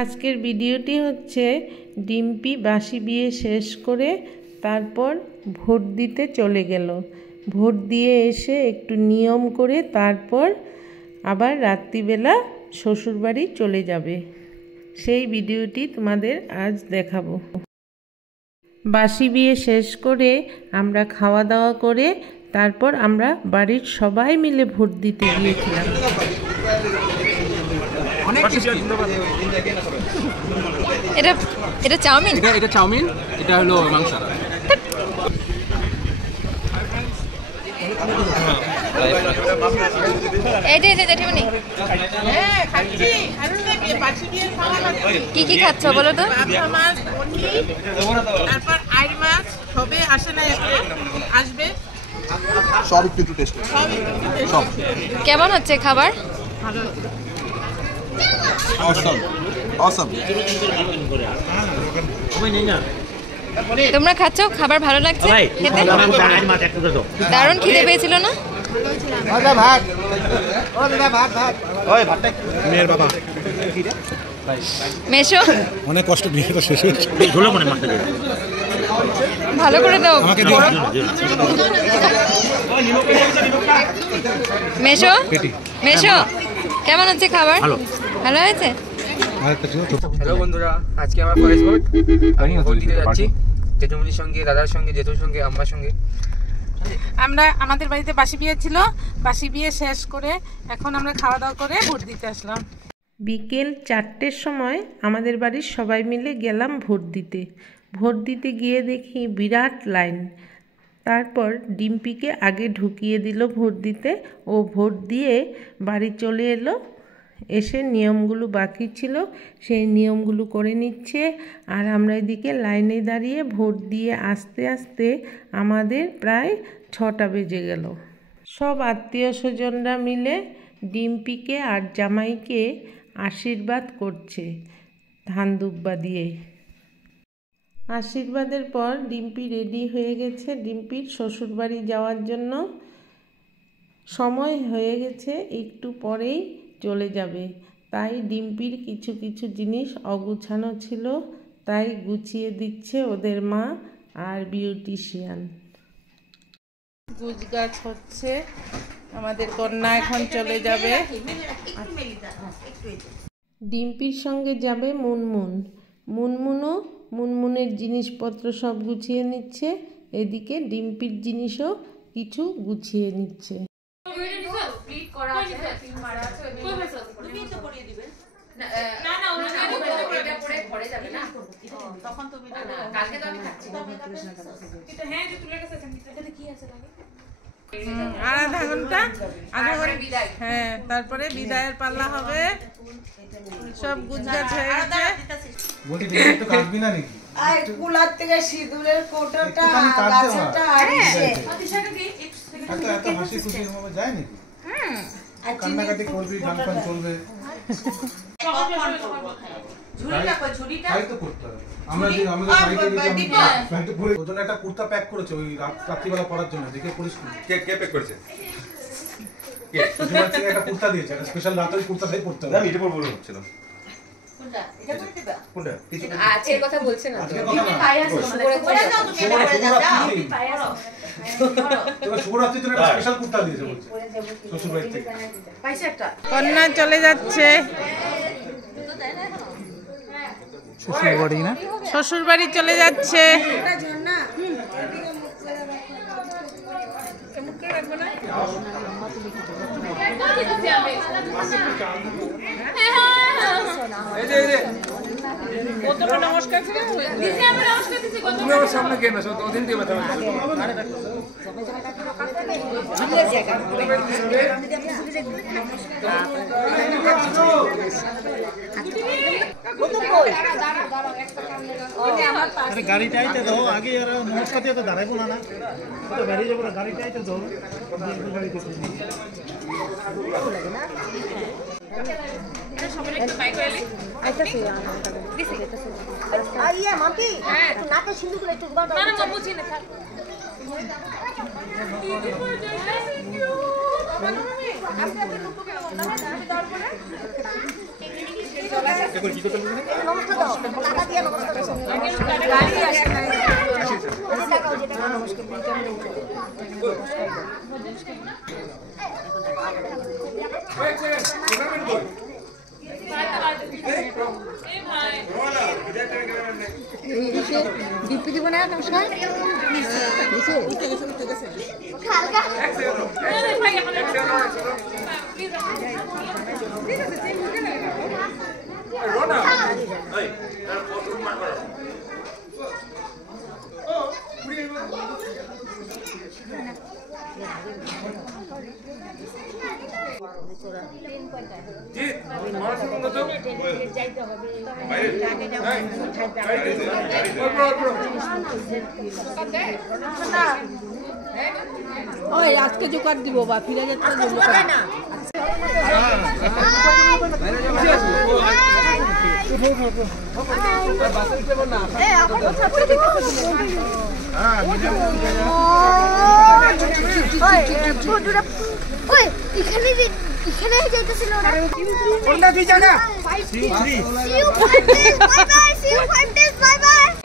আজকের ভিডিওটি হচ্ছে ডিম্পি বাসি বিয়ে শেষ করে তারপর ভোট দিতে চলে গেল। ভোট দিয়ে এসে একটু নিয়ম করে তারপর আবার রাত্রিবেলা শ্বশুরবাড়ি চলে যাবে। সেই ভিডিওটি তোমাদের আজ দেখাবো। বাসি বিয়ে শেষ করে আমরা খাওয়া দাওয়া করে তারপর আমরা বাড়ির সবাই মিলে ভোট দিতে গিয়েছিলাম। এটা চাউমিন, এটা চাউমিন, এটা হলো মাংস। কি কি খাচ্ছ বলো তো? তারপর আইর মাছ হবে, আসে না আসবে, সব একটু টেস্ট সব। কেমন হচ্ছে খাবার? ভালো। অসম অসম। তোমরা খাচ্ছ? খাবার ভালো লাগছে খেতে? দারুণ খিদে পেয়েছিল না? মেশো অনেক কষ্ট নিয়ে তো শেষ হয়েছে। ভালো করে দাও। মেশো মেশো কেমন হচ্ছে খাবার? ভালো হয়েছে। হ্যালো বন্ধুরা, আজকে আমরা ফরেস্ট ভোট দিতে যাচ্ছি জেঠুমনির সঙ্গে, দাদার সঙ্গে, জেঠুর সঙ্গে, আম্মার সঙ্গে। আমরা আমাদের বাড়িতে বাসি বিয়ে ছিল, বাসি বিয়ে শেষ করে এখন আমরা খাওয়া দাওয়া করে ভোট দিতে আসলাম। বিকেল 4টের সময় আমাদের বাড়ির সবাই মিলে গেলাম ভোট দিতে। ভোট দিতে গিয়ে দেখি বিরাট লাইন। তারপর ডিম্পিকে আগে ঢুকিয়ে দিল ভোট দিতে। ও ভোট দিয়ে বাড়ি চলে এলো। এসে নিয়মগুলো বাকি ছিল সেই নিয়মগুলো করে নিচ্ছে, আর আমরা এদিকে লাইনে দাঁড়িয়ে ভোট দিয়ে আস্তে আস্তে আমাদের প্রায় 6টা বেজে গেল। সব আত্মীয় স্বজনরা মিলে ডিম্পিকে আর জামাইকে আশীর্বাদ করছে ধান দুব্বা দিয়ে। আশীর্বাদের পর ডিম্পি রেডি হয়ে গেছে ডিম্পির শ্বশুরবাড়ি যাওয়ার জন্য। সময় হয়ে গেছে, একটু পরেই চলে যাবে। তাই ডিম্পির কিছু কিছু জিনিস অগুছানো ছিল, তাই গুছিয়ে দিচ্ছে ওদের মা আর বিউটিশিয়ান। গুজগাছ হচ্ছে, আমাদের কন্যা এখন চলে যাবে। ডিম্পির সঙ্গে যাবে মুনমুন। মুনমুনের জিনিসপত্র সব গুছিয়ে নিচ্ছে, এদিকে ডিম্পির জিনিসও কিছু গুছিয়ে নিচ্ছে। আর আধা ঘন্টা হ্যাঁ, তারপরে বিদায়ের পাল্লা হবে। সব গুজগাছ হয়ে গেছে। কুলার থেকে সিঁদুরের কোটাটা গাছটা আসছে। এত হাসি খুশি ভাবে যায় নাকি? কান্নাকাটি করবি, গান ফান চলবে। ঝুড়িটা কই? ঝুড়িটা তাই তো করতে হবে। আমরা যে আমাদের বাড়িতে প্যান্টে পরে ওজন একটা কুর্তা প্যাক করেছে ওই রাত্রিবেলা পরার জন্য। দেখে পরিস কে প্যাক করেছে? কে? সুজিমার থেকে একটা কুর্তা দিয়েছে, একটা স্পেশাল রাতে ওই কুর্তাটাই পরতে হবে। আমি এটা পরবো ভাবছিলাম। কোনটা? এটা পরে দিবা? কোনটা? আজকের কথা বলছ না তো? তুমি পায়ে আসো করে দাও, তুমি এটা করে দাও। তুমি পায়ে আসো। তো শুভরাত্রির জন্য একটা স্পেশাল কুর্তা দিয়েছে বলছে শ্বশুর বাড়ি থেকে। পাইছে একটা। কন্যা চলে যাচ্ছে শ্বশুর বাড়ি না? শ্বশুর বাড়ি চলে যাচ্ছে। নমস্কার সামনে গিয়ে না ওদিন দিয়ে ব্যথা গাড়িটা আইতে দাও আগে, আর নমস্কার দিয়ে তো দাঁড়াইবো না, তো বেরিয়ে যাবো না। গাড়িটা আইতে দাও। ডিপি দিব না নমস্কার ওই আজকে জোকার দিব বা ফিরে যেতে না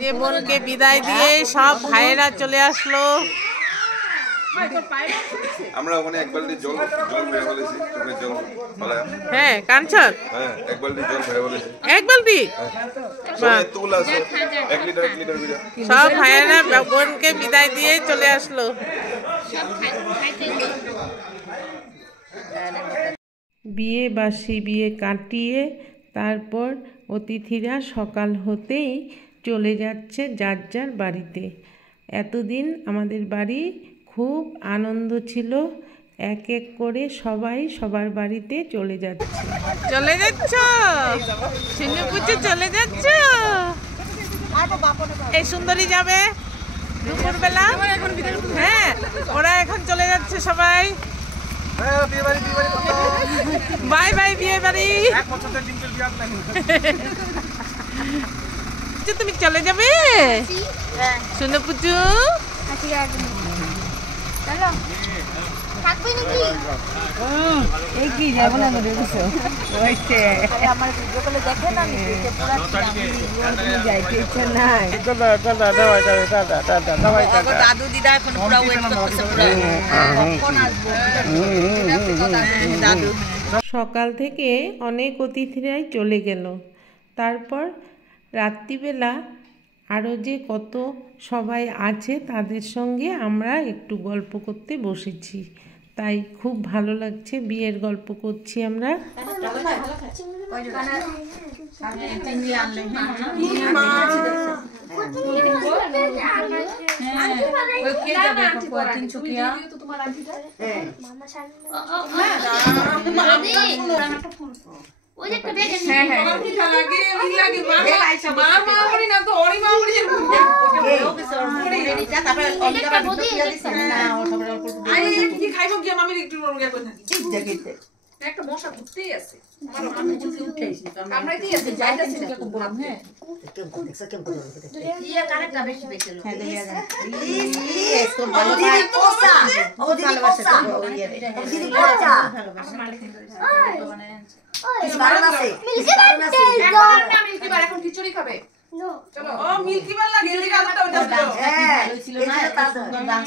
যে বোনকে বিদায় দিয়ে সব ভাইয়েরা চলে আসলো। আমরা ওখানে এক বালতি জল ভরে ফেলেছি, চোখের জল ফলায়। হ্যাঁ কাঞ্চন, হ্যাঁ এক বালতি জল ভরে ফেলেছি। এক বালতি সবাই তুল আছে 1 লিটার 1 লিটার করে। সব ভাইয়েরা বোনকে বিদায় দিয়ে চলে আসলো। বিয়ে বাসি বিয়ে কাটিয়ে তারপর অতিথিরা সকাল হতেই চলে যাচ্ছে যার যার বাড়িতে। এতদিন আমাদের বাড়ি খুব আনন্দ ছিল, এক এক করে সবাই সবার বাড়িতে চলে যাচ্ছে। চলে যাচ্ছ সিন্ধু পুজো, চলে যাচ্ছ? এই সুন্দরী যাবে দুপুরবেলা। হ্যাঁ ওরা এখন চলে যাচ্ছে সবাই। বাই বাই বিয়ে বাড়ি। তুমি চলে যাবে সুন্দর পুজো? দাদু দিদা এখন পুরো ওয়েট করতেছে। সকাল থেকে অনেক অতিথিরাই চলে গেল। তারপর রাত্রিবেলা আরও যে কত সবাই আছে তাদের সঙ্গে আমরা একটু গল্প করতে বসেছি, তাই খুব ভালো লাগছে। বিয়ের গল্প করছি আমরা। একটা মশা ঘুরতেই আছে আমরা কি আছে যাইতাছি কি বললাম। হ্যাঁ ইয়া কানেক্টটা বেশি বেশি লোক এসো ভালো ভাই পোসা ও দিদি পোসা ও দিদি পোসা ওই ভালো আছে মিলকে না মিলকি বার এখন খিচুড়ি খাবে। চলো ও মিলকি বার লাগে মিলকি আদরটা ওটা হ্যাঁ ছিল না তার দাম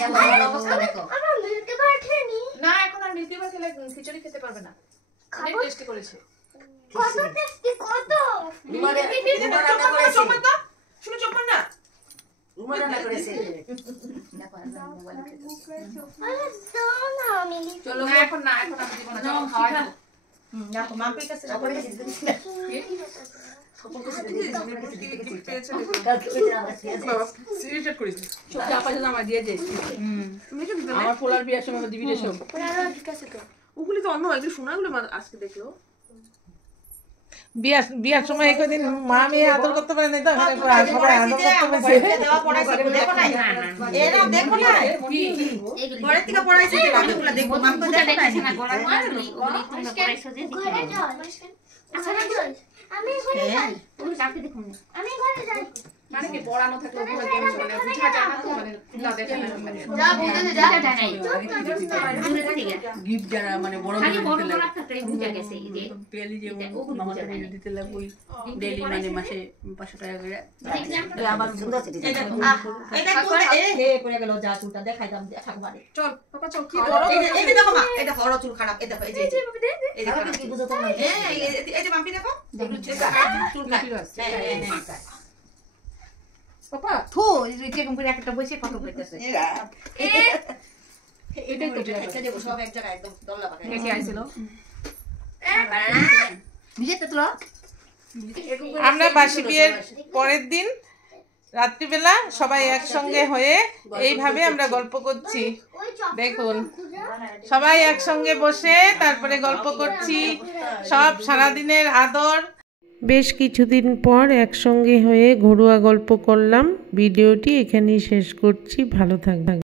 অবস্থা দেখো। আমরা মিলকি বার খেনি না, এখন আর মিলকি বার খেলে খিচুড়ি খেতে পারবে না। অনেক টেস্টি করেছে। কত টেস্টি কত মানে রান্না করেছে। শুনো চপ্পন না উমা রান্না করেছে। আরে দাও না মিলি। চলো না এখন না, এখন আমি দিব না, চলো খাওয়া দাও। দেখো মাপি কাছে করে দিছি না সকল কিছু দিয়ে দিছি কালকে ওইটা আমরা সিরিয়াস করেছি। ছোট আপা যেন আমার দিয়ে দিয়েছি। তুমি কি দিলে আমার পোলার বিয়ার সময় দিবি রে সব পোলার ঠিক আছে তো ওগুলি তো অন্য একটু শোনাগুলো আজকে দেখলো। বিয়ার সময় একদিন মা মেয়ে আদর করতে পারে না, তো সবাই আদর করতে পারে। দেওয়া পড়াইছে দেখো না এরা দেখো না ঘরে থেকে পড়াইছে যে বাকিগুলো দেখো মাম তো দেখো না গলা মারলি ওগুলি তোমরা পড়াইছো যে ঘরে যাও। আচ্ছা না আমি ঘরে যাই, তুমি কাকে দেখো না আমি ঘরে যাই। মানে কি পড়ানো থাকলে উপরে কেমন মানে বুঝা যায় না তো মানে না দেখে না যা বুঝতে যা যায় নাই দূরে থেকে গিফট যারা মানে বড় খালি বড় বড় একটাই বুঝা গেছে এই যে পেলি যে মামাকে দিতে লাগবে ডেইলি মানে মাসে 500 টাকা করে আবার সুন্দর সিটি এটা তো হে করে গেল যা চুলটা দেখাইতাম থাকবারে চল পাপা চল কি এই যে দেখো মা এটা বড় চুল খারাপ এই দেখো এই যে এই দেখো কি বুঝো তোমরা এই যে মাম্পি দেখো চুল কাট পাপা থো এই যে কেমন করে একটা বসে ফটো করতেছে এটাই তো এটা দেখো সব এক জায়গায় একদম দল্লা পাকায় কে আইছিল নিজে তো তোলা আমরা বাসি বিয়ের পরের দিন রাত্রিবেলা সবাই একসঙ্গে হয়ে এইভাবে আমরা গল্প করছি। দেখুন সবাই একসঙ্গে বসে তারপরে গল্প করছি, সব সারাদিনের আদর। বেশ কিছুদিন পর একসঙ্গে হয়ে ঘরোয়া গল্প করলাম। ভিডিওটি এখানেই শেষ করছি। ভালো থাকবেন।